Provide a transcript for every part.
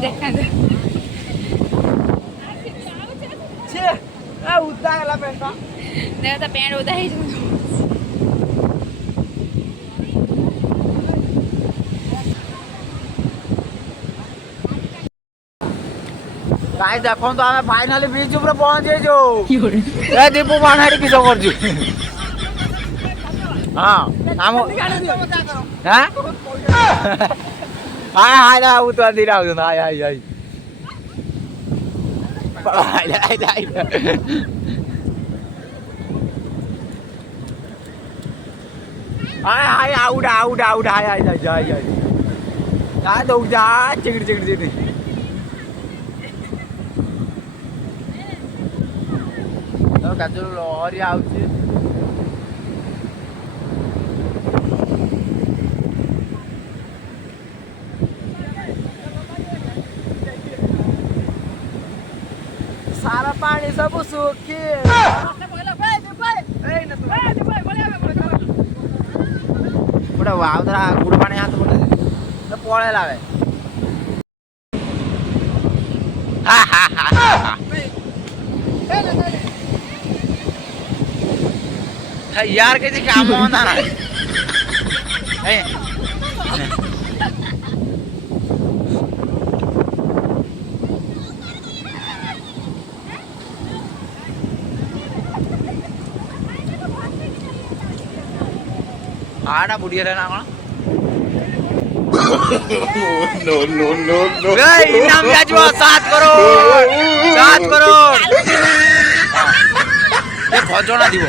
देखा छे आ उदा गला पेंट देखा तो पेंट उदा ही गाइस देखो तो हमें फाइनली बीच ऊपर पहुंच गए जो ए दीपू मान हेडी किसो कर छु हां हम हां हाय हाय ना उतर दी रहा हूं हाय हाय हाय हाय हाय हाय हाय हाय आउट आउट आउट हाय हाय हाय हाय जा दो जा चिकड़ चिकड़ चिकड़ तो काजू लहरी आउची सारा पानी सब सुखी बड़ा वाव दरा गुड़ पानी हाथ बोले तो पळे लावे हा हा हा यार किसी काम होता ना आड़ा बुढ़िया रहना कौन नो नो नो नो इनाम जाजवा 7 करोड़ 7 करोड़ ये भजना दिबो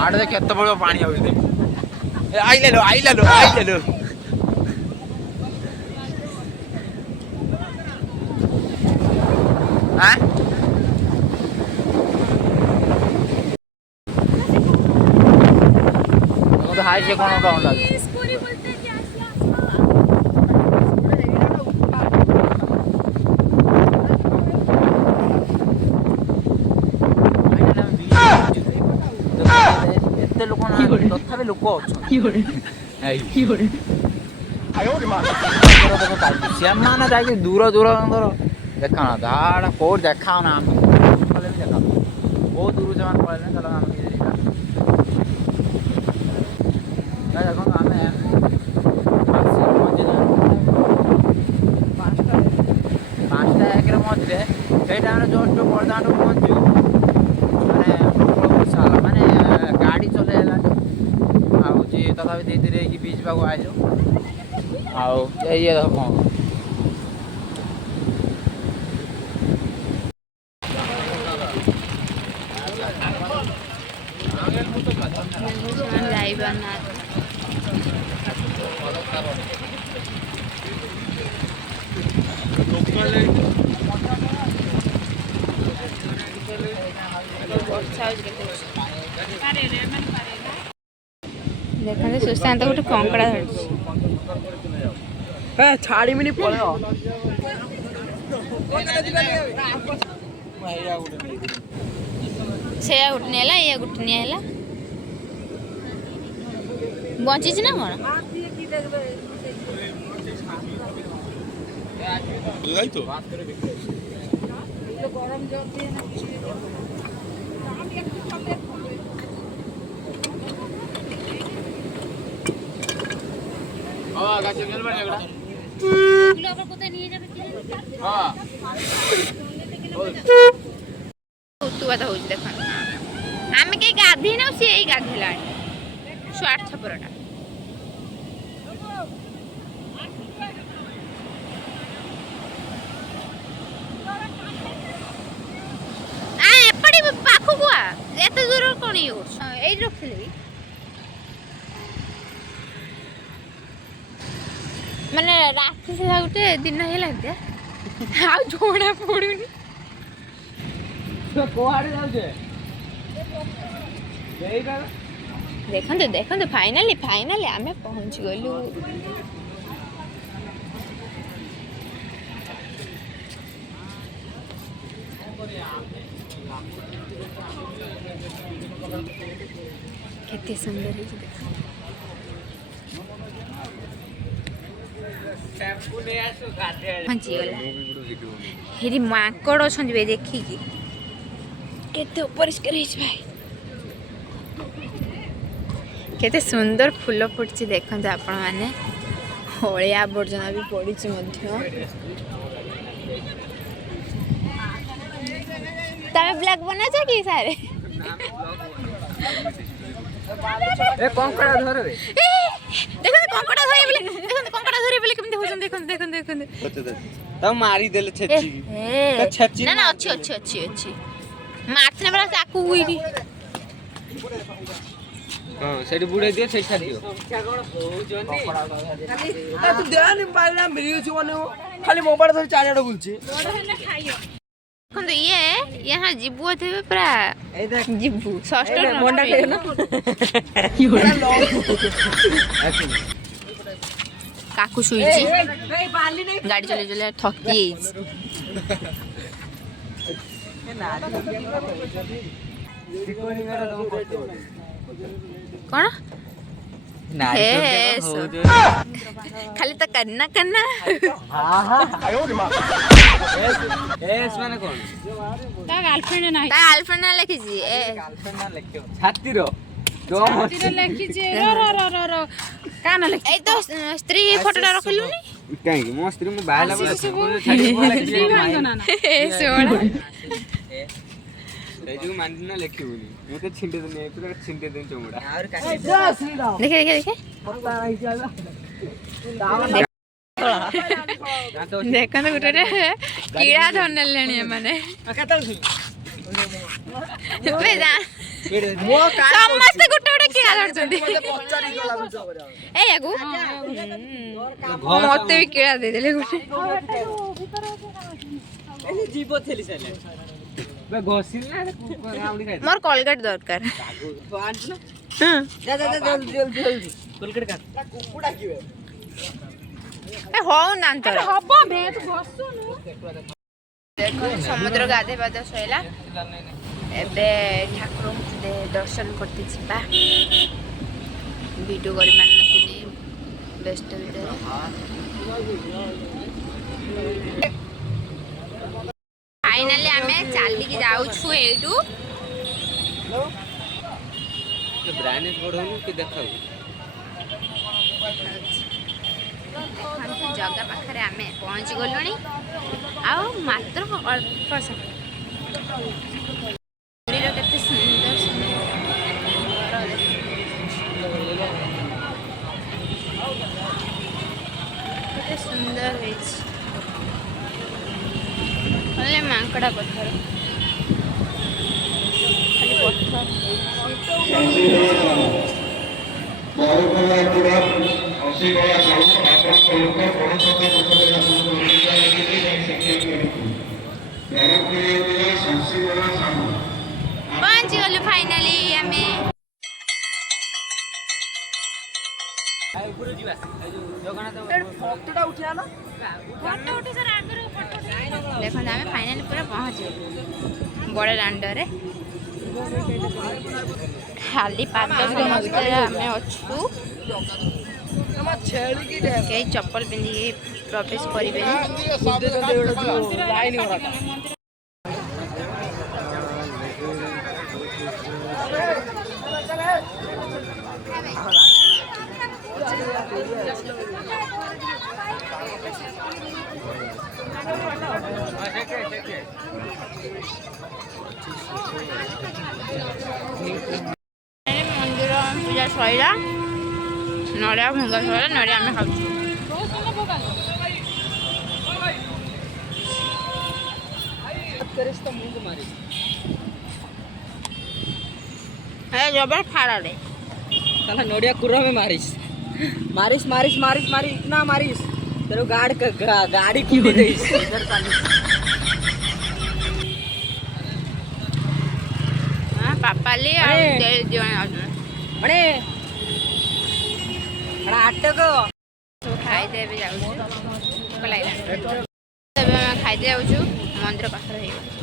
आड़ दे केते बड़ो पानी आउछ दे ए आई ले लो हां तो हाय से कोन डाउन लाग स्कूली बोलते क्या एते लोक ना तथापि लोक ସେମାନେ ଯାଇକି ଦୂର ଦୂରଙ୍କର ଦେଖା ନା ଦାଟା କୋଉଠି ଦେଖାଉ ନା ଆମେ କଲେ ବି ଦେଖାଉ ବହୁତ ଦୂର ସେମାନେ ପଳେଇଲେ ଚାଲ ଆମେ ଦେଖନ୍ତୁ ଆମେ ପାଞ୍ଚଟା ଏକରେ ମଝିରେ ସେଇଟା ଆମେ ଜଷ୍ଟ ବର୍ତ୍ତମାନଠୁ ପହଞ୍ଚୁ ମାନେ ମାନେ ଗାଡ଼ି ଚଲେଇ ହେଲାନି ଆଉ ହଉଛି ତଥାପି ଧୀରେ ଧୀରେ ହେଇକି ବିଚ୍ ପାଖକୁ ଆଇଲୁ ଆଉ ଇଏ ଦେଖ କ'ଣ देखते सुशांत गोटे कंकड़ा धरती छाड़ी मिनी पड़े से गुटनी है ये गुटनी है बची ना कौन तो গাছে গেলবা না এগুলা এগুলো আবার কোথায় নিয়ে যাবে কি হ্যাঁ তু কথা হইছে দেখুন আমি কে গাধি না সে এই গাধিলানি স্বার্থ পরটা আ এপড়ি পাখু কুয়া এত দূর কোন ইয়ে করছ এই রখিলি মানে রাত্রি সেটা গোটে দিন ହେଲା ଏମିତି ଆଉ ଜଣା ପଡୁନି ଦେଖନ୍ତୁ ଦେଖନ୍ତୁ ଫାଇନାଲି ଆମେ ପହଞ୍ଚି ଗଲୁ କେତେ ସୁନ୍ଦର ହେଇଛି ଦେଖ ପହଞ୍ଚିଗଲା ହେରି ମାଙ୍କଡ଼ ଅଛନ୍ତି ଭାଇ ଦେଖିକି କେତେ ଅପରିଷ୍କାର ହେଇଛି ଭାଇ କେତେ ସୁନ୍ଦର ଫୁଲ ଫୁଟିଛି ଦେଖନ୍ତୁ ଆପଣମାନେ ଅଳିଆ ଆବର୍ଜନା ବି ପଡ଼ିଛି ମଧ୍ୟ ତମେ ବ୍ଲଗ୍ ବନାଉଛ କି ସାରେ କଙ୍କଡ଼ା ଧରରେ ଦେଖନ୍ତୁ କଙ୍କଡ଼ା ଧରି ବୋଲି ଦେଖନ୍ତୁ କଙ୍କଡ଼ା ଧରି ବୋଲି କେମିତି ହଉଛନ୍ତି ଦେଖନ୍ତୁ ଦେଖନ୍ତୁ ତାକୁ ମାରିଦେଲେ ଛେଚିକି ନା ନା ଅଛି ଅଛି ଅଛି ଅଛି ମାରିଥିଲେ ପରା ତାକୁ ଉଇରି ହଁ ସେଇଠି ବୁଡ଼େଇ ଦିଅ ସେଇଠି ଛାଡ଼ିଦିଅ ଖାଲି ମୋବାଇଲ ଧରି ଚାରିଆଡ଼େ ବୁଲୁଛି ଦେଖନ୍ତୁ ଇଏ ହଁ ଯିବୁ ଥିବେ ପୁରା ଯିବୁ ଷଷ୍ଠ କାକୁ ଶୋଇଛି ଗାଡ଼ି ଚଲେଇ ଚଲେଇ ଥକି ଯାଇଛି କଣ ଖାଲି ତ କନ୍ନା କନ୍ନା ମାନେ କଣ ତା ଗାର୍ଲଫ୍ରେଣ୍ଡ ନାହିଁ ତା ଗାର୍ଲଫ୍ରେଣ୍ଡ ନା ଲେଖିଛି ଛାତିର ଲେଖିଛି କାନ ଲେଖି ଏଇ ତ ସ୍ତ୍ରୀ ଫଟୋଟା ରଖିଲୁନି କାହିଁକି ମୋ ସ୍ତ୍ରୀ ମୁଁ ବାହାରିଲା ପରେ ସେଇଯୋଗୁଁ ମାନିନା ଲେଖିବୁନି ମୁଁ ତ ଛିଣ୍ଡେଇ ଦେନି ପୁରା ଛିଣ୍ଡେଇ ଦେନି ଚମଡ଼ା ଦେଖେ ଦେଖେ ଦେଖେ ଦେଖନ୍ତୁ ଗୋଟେ କିଳା ଧରି ନେଲେଣି ଏମାନେ ସମସ୍ତେ ଗୋଟେ ଗୋଟେ କିଳା ଧରିଛନ୍ତି ଏଇଆକୁ ମତେ ବି କିଳା ଦେଇଦେଲେ ଗୋଟେ ମୋର କୋଲଗେଟ ଦରକାର ହଉ ନା ସମୁଦ୍ର ଗାଧେ ପାଧେ ସଇଲା ଏବେ ଠାକୁରଙ୍କୁ ଦର୍ଶନ କରତେ ଯିବା ଭିଡ଼ିଓ କରି ପାରିନଥିଲି ବ୍ୟସ୍ତ ଭିତରେ फाइनाली आमे चलिकी जाउछु एटू तो ब्रांडेड बढ़ाऊ कि देखाऊ जगह पाखरे आमे पहुंची गलुनी आउ मात्र अल्प समय पुरीर केते सुंदर सुंदर केते सुंदर हेछि खाली मांकड़ा पत्थर खाली पत्थर पहुंची गलु फाइनाली आमे देखो आम फाइनाली पूरा पहुँच बड़ दांडे खाली पाद आम अच्छू कई चप्पल पिंधिकी प्रवेश करेंगे मंदिर पूजा सैला नड़िया भंगा सैला नड़िया आम खाऊ जबर फाड़ा रे साला नोडिया कुर्रा में मारिस मारिस मारिस मारिस मारिस इतना मारिस तेरे गाड़ी की भी देइस इधर चालू हां पापाली और तेल दिवान आजू बड़े बड़ा आटे को तो खाई देबे जाऊ पलाइला तबे हम खाई दे जाऊ मंदिर पाखर हे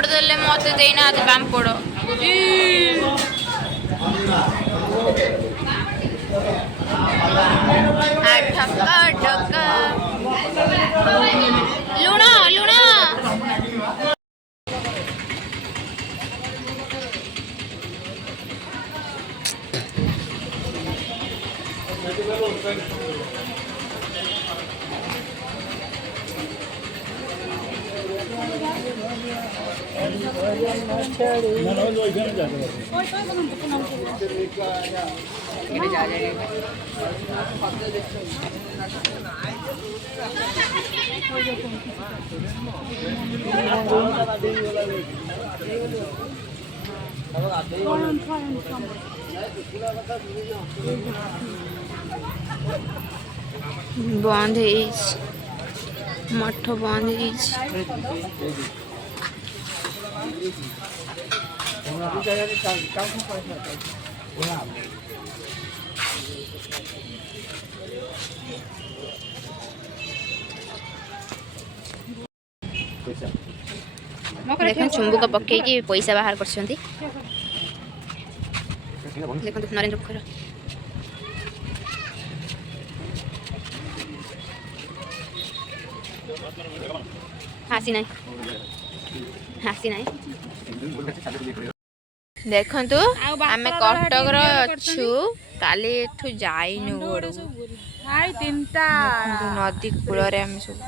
ପାମ୍ପଡ଼ ଦେଲେ ମତେ ଦେଇନାହାନ୍ତି ପାମ୍ପଡ଼। ଲୁଣ ଲୁଣ ବନ୍ଦ ହେଇଛି, ମଠ ବନ୍ଦ ହେଇଛି। ଦେଖ ଚୁମ୍ବୁକ ପକେଇକି ପଇସା ବାହାର କରିଛନ୍ତି। ଦେଖନ୍ତୁ ନରେନ୍ଦ୍ର ପୋଖର ହାସି ନାହିଁ, ହାସି ନାହିଁ। ଦେଖନ୍ତୁ ଆମେ କଟକର ଅଛୁ, କାଲି ଏଠୁ ଯାଇନୁ ଘରକୁ। ନଦୀ କୂଳରେ ଆମେ ସବୁ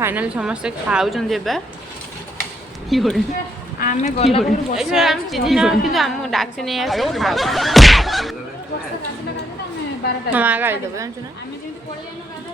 फाइनाली समस्ते खाऊଛନ୍ତି ଏବେ। ଆମେ ଗଲା ଆମେ ଚିହ୍ନି ନାହୁଁ କିନ୍ତୁ ଆମକୁ ଡାକି ନେଇ ଆସି ଖାଉ। ବର୍ଷା କାଚିଲା ଆମେ 12ଟା ମାମା ଗାଳି ଦେବ ଜାଣିଛୁ ନା। ଆମେ ଯେମିତି ପଳେଇ ଯାଇନୁ ଗାଧା